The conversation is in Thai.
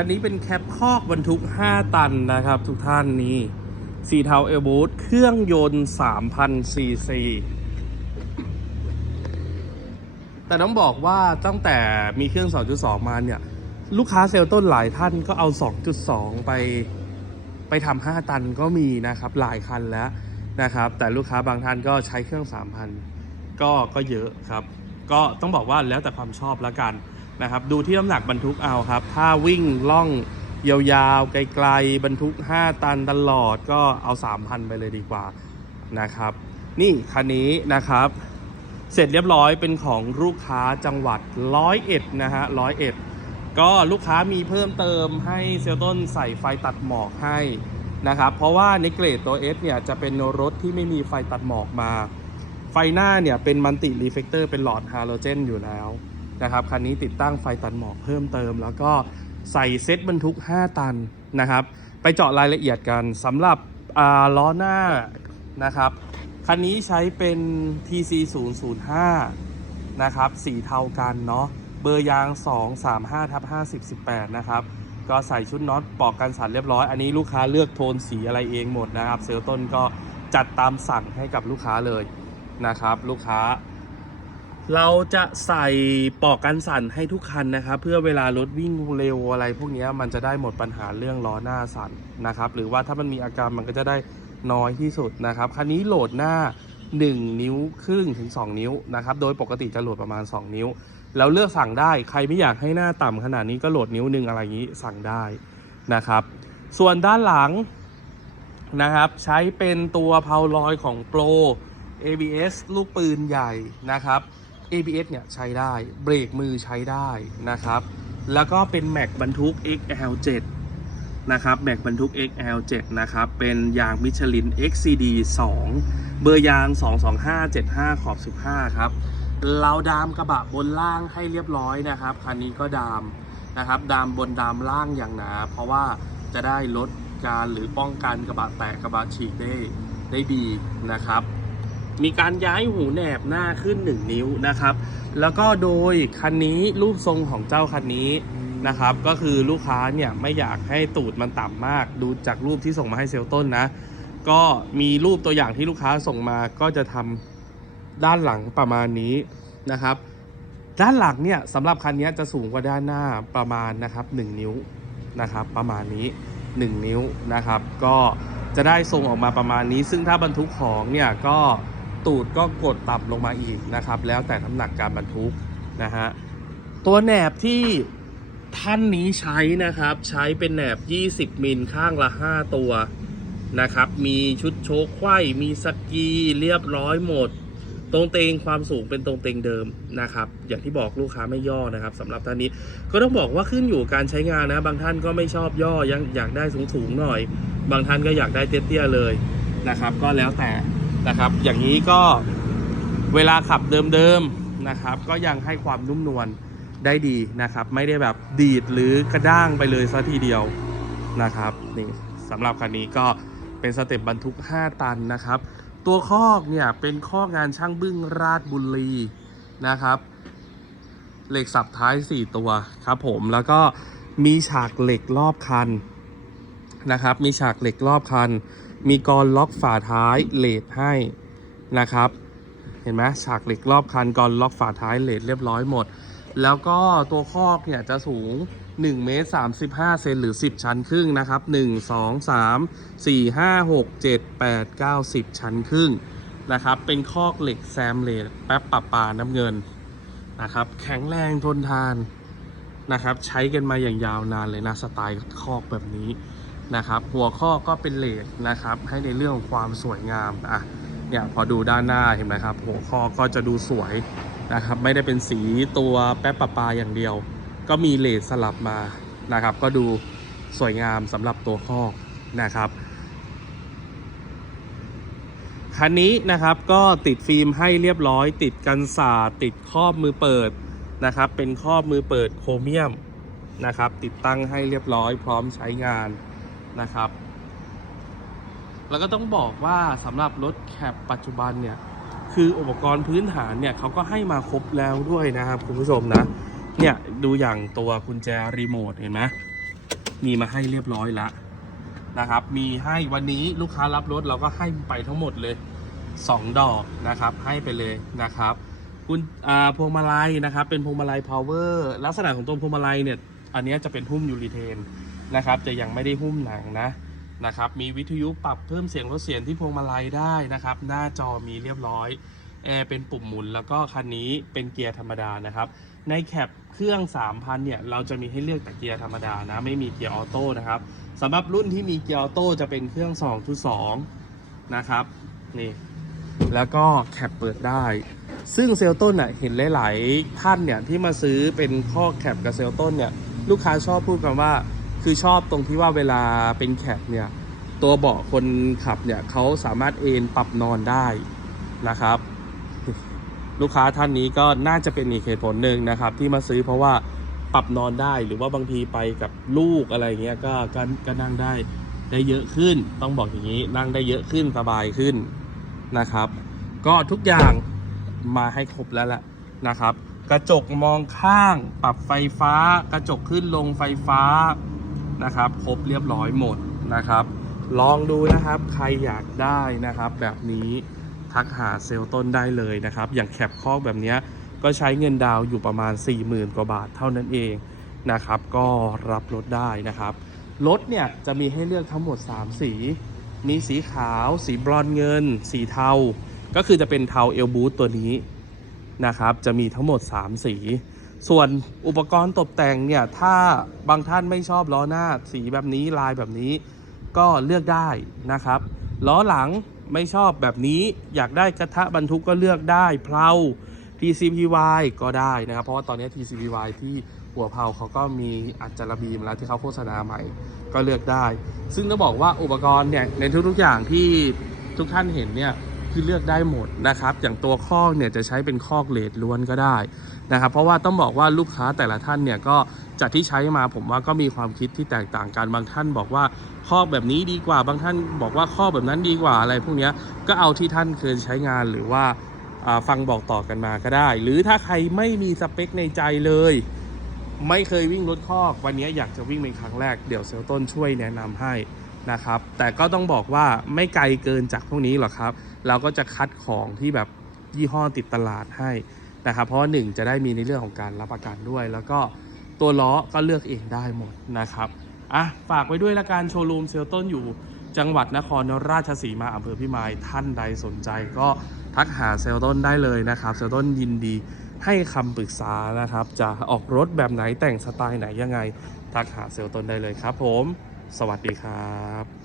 คันนี้เป็นแคปคอกบรรทุก 5 ตันนะครับ ทุกท่านนี่สีเทาเอลบูทเครื่องยนต์ 3,000ซีซีแต่ต้องบอกว่าตั้งแต่มีเครื่อง 2.2 มาเนี่ย ลูกค้าเซลล์ต้นหลายท่านก็เอา 2.2 ไปไปทำ5ตันก็มีนะครับ หลายคันแล้วนะครับ แต่ลูกค้าบางท่านก็ใช้เครื่อง 3,000 ก็ก็เยอะครับ ก็ต้องบอกว่าแล้วแต่ความชอบแล้วกัน นะครับ ดูที่น้ำหนักบรรทุกเอาครับ ถ้าวิ่งล่องยาวๆ ไกลๆ บรรทุก 5 ตันตลอดก็เอา 3,000 ไปเลยดีกว่านะครับ นี่คันนี้นะครับ เสร็จเรียบร้อยเป็นของลูกค้าจังหวัดร้อยเอ็ดนะฮะร้อยเอ็ดก็ลูกค้ามีเพิ่มเติมให้เซลต้นใส่ไฟตัดหมอกให้นะครับ เพราะว่าในเกรดตัว S เนี่ยจะเป็นรถที่ไม่มีไฟตัดหมอกมา ไฟหน้าเนี่ยเป็นมันติรีเฟกเตอร์เป็นหลอดฮาโลเจนอยู่แล้ว นะครับคันนี้ติดตั้งไฟตัดหมอกเพิ่มเติม แล้วก็ใส่เซ็ตบรรทุก 5 ตันนะครับ ไปเจาะรายละเอียดกันสำหรับล้อหน้านะครับคันนี้ใช้เป็น TC 0 0 5นะครับสีเทากันเนาะเบอร์ยาง 2 3 5ทับ50 18 นะครับ ก็ใส่ชุดน็อตปอกกันสั่นเรียบร้อย อันนี้ลูกค้าเลือกโทนสีอะไรเองหมดนะครับ เซลต้นก็จัดตามสั่งให้กับลูกค้าเลยนะครับ ลูกค้า เราจะใส่ปอกกันสั่นให้ทุกคันนะครับ เพื่อเวลารถวิ่งเร็วอะไร พวกนี้มันจะได้หมดปัญหาเรื่องล้อหน้าสั่นนะครับ หรือว่าถ้ามันมีอาการมันก็จะได้น้อยที่สุดนะครับคันนี้โหลดหน้า 1 นิ้วครึ่งถึง 2 นิ้วนะครับ โดยปกติจะโหลดประมาณ 2 นิ้ว แล้วเลือกสั่งได้ใครไม่อยากให้หน้าต่ำขนาดนี้ก็โหลดนิ้วหนึ่งอะไรอย่างนี้สั่งได้นะครับ ส่วนด้านหลังนะครับใช้เป็นตัวเพาลอยของโปร ABS ลูกปืนใหญ่นะครับ ABS เนี่ยใช้ได้เบรกมือใช้ได้นะครับ แล้วก็เป็นแม็กบรรทุก XL7 นะครับแม็กบรรทุก XL7 นะครับ เป็นยางมิชลิน XCD 2 เบอร์ยาง 22575 ขอบ 15 ครับ เราดามกระบะบนล่างให้เรียบร้อยนะครับ คันนี้ก็ดามนะครับ ดามบนดามล่างอย่างหนา เพราะว่าจะได้ลดการหรือป้องกันกระบะแตกกระบะฉีกได้ได้ดีนะครับ มีการย้ายหูแหนบหน้าขึ้น 1 นิ้วนะครับ แล้วก็โดยคันนี้รูปทรงของเจ้าคันนี้นะครับ ก็คือลูกค้าเนี่ยไม่อยากให้ตูดมันต่ำมาก ดูจากรูปที่ส่งมาให้เซลล์ต้นนะ ก็มีรูปตัวอย่างที่ลูกค้าส่งมาก็จะทำด้านหลังประมาณนี้นะครับ ด้านหลังเนี่ยสำหรับคันนี้จะสูงกว่าด้านหน้าประมาณนะครับ 1 นิ้วนะครับ ประมาณนี้ 1 นิ้วนะครับ ก็จะได้ทรงออกมาประมาณนี้ ซึ่งถ้าบรรทุกของเนี่ยก็ ตูดก็กดต่ำลงมาอีกนะครับ แล้วแต่น้ำหนักการบรรทุกนะฮะตัวแหนบที่ท่านนี้ใช้นะครับ ใช้เป็นแหนบ 20 มิลข้างละ 5 ตัวนะครับ มีชุดโชคไขว้มีสกีเรียบร้อยหมด ตรงเตงความสูงเป็นตรงเตงเดิมนะครับ อย่างที่บอกลูกค้าไม่ย่อนะครับสำหรับท่านนี้ก็ต้องบอกว่าขึ้นอยู่การใช้งานนะ บางท่านก็ไม่ชอบย่อยังอยากได้สูงสูงหน่อย บางท่านก็อยากได้เตี้ยๆเลยนะครับ ก็แล้วแต่ นะครับ อย่างนี้ก็เวลาขับเดิมๆนะครับ ก็ยังให้ความนุ่มนวลได้ดีนะครับ ไม่ได้แบบดีดหรือกระด้างไปเลยซะทีเดียวนะครับนี่สำหรับคันนี้ก็เป็นสเต็ปบรรทุก 5 ตันนะครับ ตัวคอกเนี่ยเป็นคอกงานช่างบึ้งราชบุรีนะครับเหล็กสับท้าย 4 ตัวครับผมแล้วก็มีฉากเหล็กรอบคันนะครับ มีฉากเหล็กรอบคัน มีกรอนล็อกฝาท้ายเลดให้นะครับ เห็นไหมฉากเหล็กรอบคันกรอนล็อกฝาท้ายเลดเรียบร้อยหมด แล้วก็ตัวคอกเนี่ยจะสูง1เมตร35 เซนหรือ 10 ชั้นครึ่งนะครับ 1 2 3 4 5 6 7 8 9 10 ชั้นครึ่งนะครับ เป็นคอกเหล็กแซมเลดแป๊บปะปาน้ำเงินนะครับ แข็งแรงทนทานนะครับ ใช้กันมาอย่างยาวนานเลยนะ สไตล์คอกแบบนี้ นะครับหัวข้อก็เป็นเลดนะครับให้ในเรื่องความสวยงามอะเนี่ยพอดูด้านหน้าเห็นไหมครับ หัวข้อก็จะดูสวยนะครับไม่ได้เป็นสีตัวแป๊บปะปาอย่างเดียว ก็มีเลดสลับมานะครับ ก็ดูสวยงามสำหรับตัวคอนะครับคันนี้นะครับก็ติดฟิล์มให้เรียบร้อย ติดกันสาดติดครอบมือเปิดนะครับ เป็นครอบมือเปิดโครเมียมนะครับ ติดตั้งให้เรียบร้อยพร้อมใช้งาน นะครับ แล้วก็ต้องบอกว่าสำหรับรถแคปปัจจุบันเนี่ย คืออุปกรณ์พื้นฐานเนี่ยเขาก็ให้มาครบแล้วด้วยนะครับคุณผู้ชมนะ เนี่ยดูอย่างตัวกุญแจรีโมทเห็นไหมมีมาให้เรียบร้อยล้วนะครับ มีให้วันนี้ลูกค้ารับรถเราก็ให้ไปทั้งหมดเลย 2 ดอกนะครับ ให้ไปเลยนะครับคุณพวงมาลัยนะครับ เป็นพวงมาลัย power ลักษณะของตัวพวงมาลัยเนี่ย อันนี้จะเป็นหุ้มยูริเทน นะครับ จะยังไม่ได้หุ้มหนังนะนะครับ มีวิทยุปรับเพิ่มเสียงลดเสียงที่พวงมาลัยได้นะครับ หน้าจอมีเรียบร้อยแอร์เป็นปุ่มหมุนแล้วก็คันนี้เป็นเกียร์ธรรมดานะครับ ในแคปเครื่อง 3,000 เนี่ย เราจะมีให้เลือกแต่เกียร์ธรรมดานะ ไม่มีเกียร์ออโต้นะครับสำหรับรุ่นที่มีเกียร์ออโต้จะเป็นเครื่อง 2.2 นะครับ นี่ แล้วก็แคปเปิดได้ ซึ่งเซลต้นเน่ะเห็นหลาย ๆ ท่านเนี่ยที่มาซื้อเป็นข้อแคปกับเซลต้นเนี่ย ลูกค้าชอบพูดกันว่า คือชอบตรงที่ว่าเวลาเป็นแคปเนี่ย ตัวเบาะคนขับเนี่ยเขาสามารถเอนปรับนอนได้นะครับ ลูกค้าท่านนี้ก็น่าจะเป็นอีกเหตุผลหนึ่งนะครับ ที่มาซื้อเพราะว่าปรับนอนได้หรือว่าบางทีไปกับลูกอะไรเงี้ยก็ก็ก็นั่งได้ได้เยอะขึ้น ต้องบอกอย่างนี้นั่งได้เยอะขึ้นสบายขึ้นนะครับ ก็ทุกอย่างมาให้ครบแล้วแหละนะครับ กระจกมองข้าง ปรับไฟฟ้า กระจกขึ้นลงไฟฟ้า นะครับครบเรียบร้อยหมดนะครับ ลองดูนะครับใครอยากได้นะครับแบบนี้ทักหาเซลล์ต้นได้เลยนะครับ อย่างแคปคอกแบบนี้ก็ใช้เงินดาวอยู่ประมาณ 40,000 กว่าบาทเท่านั้นเองนะครับ ก็รับรถได้นะครับ รถเนี่ยจะมีให้เลือกทั้งหมด 3 สี มีสีขาว สีบรอนเงิน สีเทา ก็คือจะเป็นเทาเอลบูตตัวนี้นะครับ จะมีทั้งหมด 3 สี ส่วนอุปกรณ์ตกแต่งเนี่ย ถ้าบางท่านไม่ชอบล้อหน้าสีแบบนี้ลายแบบนี้ ก็เลือกได้นะครับ ล้อหลังไม่ชอบแบบนี้ อยากได้กระทะบรรทุกก็เลือกได้เพลา TCPY ก็ได้นะครับ เพราะว่าตอนนี้ TCPY ที่หัวเพลาเขาก็มีอัจจารบีมแล้วที่เขาโฆษณาใหม่ก็เลือกได้ ซึ่งต้องบอกว่าอุปกรณ์เนี่ยในทุกๆอย่างที่ทุกท่านเห็นเนี่ย คือเลือกได้หมดนะครับ อย่างตัวคอกเนี่ยจะใช้เป็นคอกเลดล้วนก็ได้นะครับ เพราะว่าต้องบอกว่าลูกค้าแต่ละท่านเนี่ยก็จากที่ใช้มาผมว่าก็มีความคิดที่แตกต่างกันบางท่านบอกว่าคอกแบบนี้ดีกว่า บางท่านบอกว่าคอกแบบนั้นดีกว่าอะไรพวกนี้ก็เอาที่ท่านเคยใช้งานหรือว่าอ่าฟังบอกต่อกันมาก็ได้ หรือถ้าใครไม่มีสเปคในใจเลย ไม่เคยวิ่งรถคอก วันนี้อยากจะวิ่งเป็นครั้งแรกเดี๋ยวเซลต้นช่วยแนะนำให้ นะครับ แต่ก็ต้องบอกว่าไม่ไกลเกินจากพวกนี้หรอกครับ เราก็จะคัดของที่แบบยี่ห้อติดตลาดให้นะครับ เพราะว่าหนึ่งจะได้มีในเรื่องของการรับประกันด้วย แล้วก็ตัวล้อก็เลือกเองได้หมดนะครับอะฝากไว้ด้วยละกันโชว์รูมเซลต้นอยู่จังหวัดนครราชสีมาอำเภอพิมายท่านใดสนใจก็ทักหาเซลต้นได้เลยนะครับเซลต้นยินดีให้คำปรึกษานะครับ จะออกรถแบบไหนแต่งสไตล์ไหนยังไง ทักหาเซลต้นได้เลยครับผม สวัสดีครับ